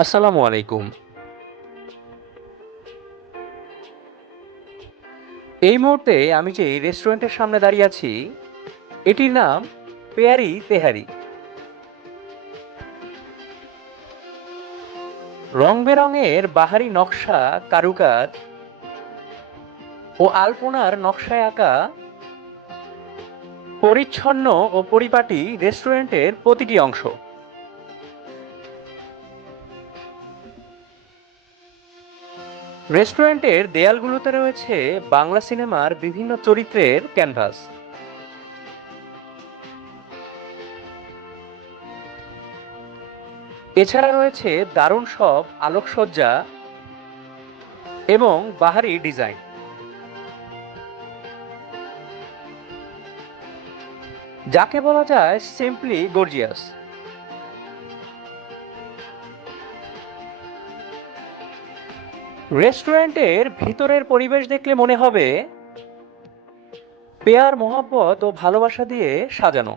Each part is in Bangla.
আসসালামু আলাইকুম। এই মুহূর্তে আমি যে রেস্টুরেন্টের সামনে দাঁড়িয়ে আছি, এটির নাম পেয়ারি তেহারি। রং বেরঙের বাহারি নকশা, কারুকাজ ও আলপনার নকশায় আঁকা পরিচ্ছন্ন ও পরিপাটি রেস্টুরেন্টের প্রতিটি অংশ। রেস্টুরেন্টের দেয়ালগুলোতে রয়েছে বাংলা সিনেমার বিভিন্ন চরিত্রের ক্যানভাস। এছাড়া রয়েছে দারুণ সব আলোকসজ্জা এবং বাহারি ডিজাইন। যাকে বলা যায় সিম্পলি গর্জিয়াস। রেস্টুরেন্টের ভিতরের পরিবেশ দেখলে মনে হবে পেয়ার মোহাব্বত ও ভালোবাসা দিয়ে সাজানো।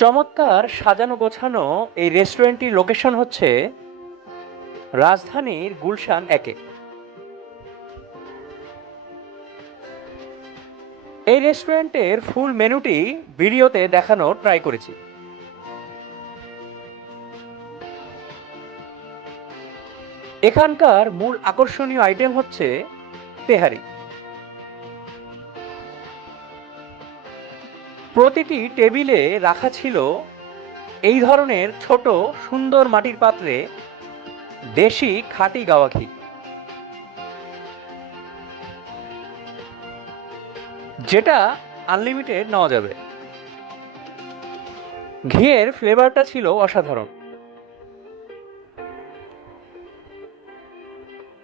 চমৎকার সাজানো গোছানো এই রেস্টুরেন্টটির লোকেশন হচ্ছে রাজধানীর গুলশান 1-এ। এই রেস্টুরেন্টের ফুল মেনুটি ভিডিওতে দেখানোর ট্রাই করেছি। এখানকার মূল আকর্ষণীয় আইটেম হচ্ছে তেহারি। প্রতিটি টেবিলে রাখা ছিল এই ধরনের ছোট সুন্দর মাটির পাত্রে দেশি খাঁটি গাওয়া ঘি, যেটা আনলিমিটেড নেওয়া যাবে। ঘিয়ের ফ্লেভারটা ছিল অসাধারণ।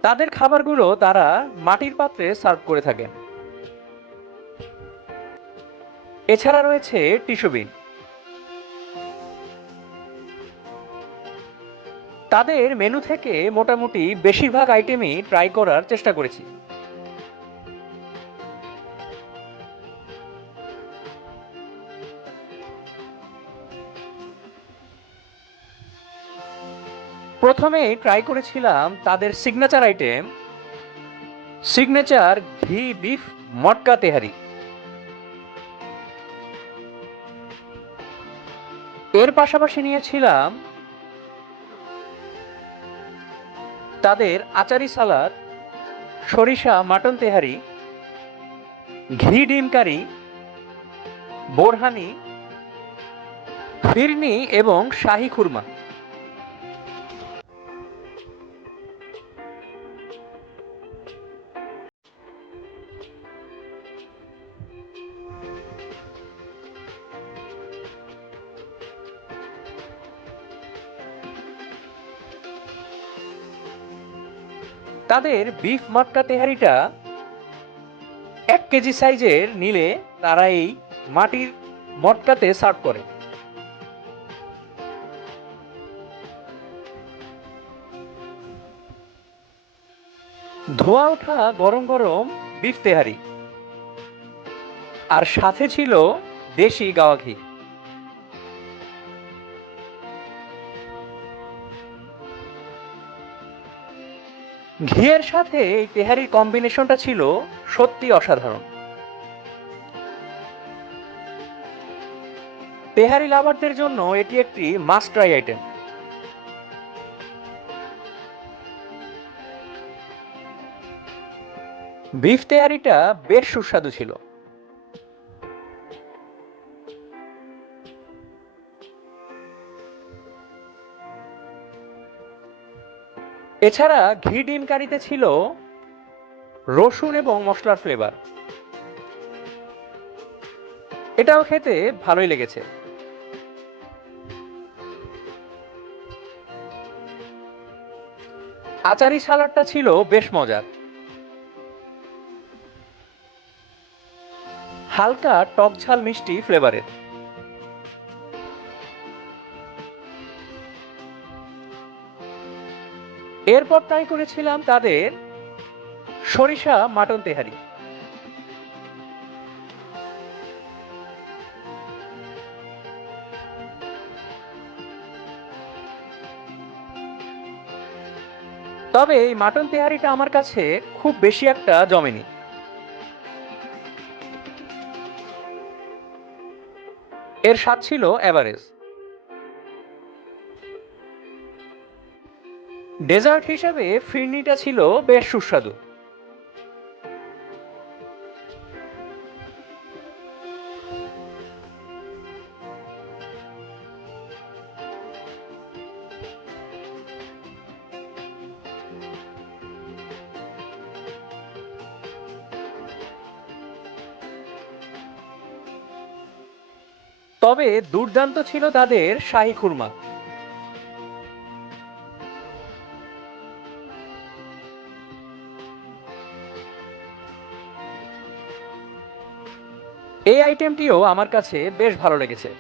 তাদের খাবারগুলো তারা মাটির পাত্রে সার্ভ করে থাকেন। এছাড়া রয়েছে টিস্যু বিন। তাদের মেনু থেকে মোটামুটি বেশিরভাগ আইটেমই ট্রাই করার চেষ্টা করেছি। প্রথমেই ট্রাই করেছিলাম তাদের সিগনেচার আইটেম, সিগনেচার ঘি বিফ মটকা তেহারি। এর পাশাপাশি নিয়েছিলাম তাদের আচারি সালাদ, সরিষা মাটন তেহারি, ঘি ডিম কারি, বোরহানি, ফিরনি এবং শাহী খুরমা। তাদের বিফ মটকা তেহারিটা 1 কেজি সাইজের নিলে তারা এই মাটির মটকাতে সার্ভ করে। ধোয়া ওঠা গরম গরম বিফ তেহারি, আর সাথে ছিল দেশি গাওয়া ঘি। ঘিয়ের সাথে এই তেহারির কম্বিনেশনটা ছিল সত্যি অসাধারণ। তেহারি লাভারদের জন্য এটি একটি মাস্ট ট্রাই আইটেম। বিফ তেহারিটা বেশ সুস্বাদু ছিল। এছাড়া ঘি ডিম কারিতে ছিল রসুন এবং মশলার ফ্লেভার। এটাও খেতে ভালোই লেগেছে। আচারি সালাডটা ছিল বেশ মজার, হালকা টক ঝাল মিষ্টি ফ্লেভারের। এরপর ট্রাই করেছিলাম তাদের সরিষা মাটন তেহারি। তবে এই মাটন তেহারিটা আমার কাছে খুব বেশি একটা জমেনি। এর স্বাদ ছিল এভারেজ। ডেজার্ট হিসেবে ফিরনিটা ছিল বেশ সুস্বাদু। তবে দুর্দান্ত ছিল তাদের শাহী খুরমা। এই আইটেমটিও আমার কাছে বেশ ভালো লেগেছে।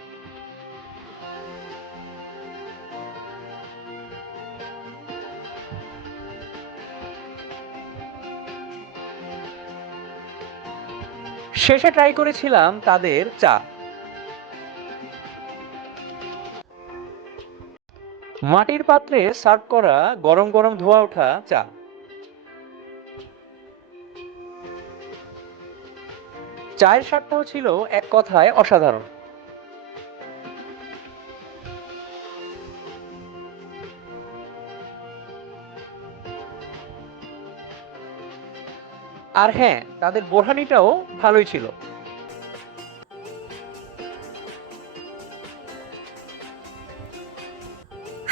শেষে ট্রাই করেছিলাম তাদের চা। মাটির পাত্রে সার্ভ করা গরম গরম ধোয়া ওঠা চা। চায়ের স্বাদটাও ছিল এক কথায় অসাধারণ। আর হ্যাঁ, তাদের বোরহানিটাও ভালোই ছিল।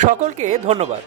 সকলকে ধন্যবাদ।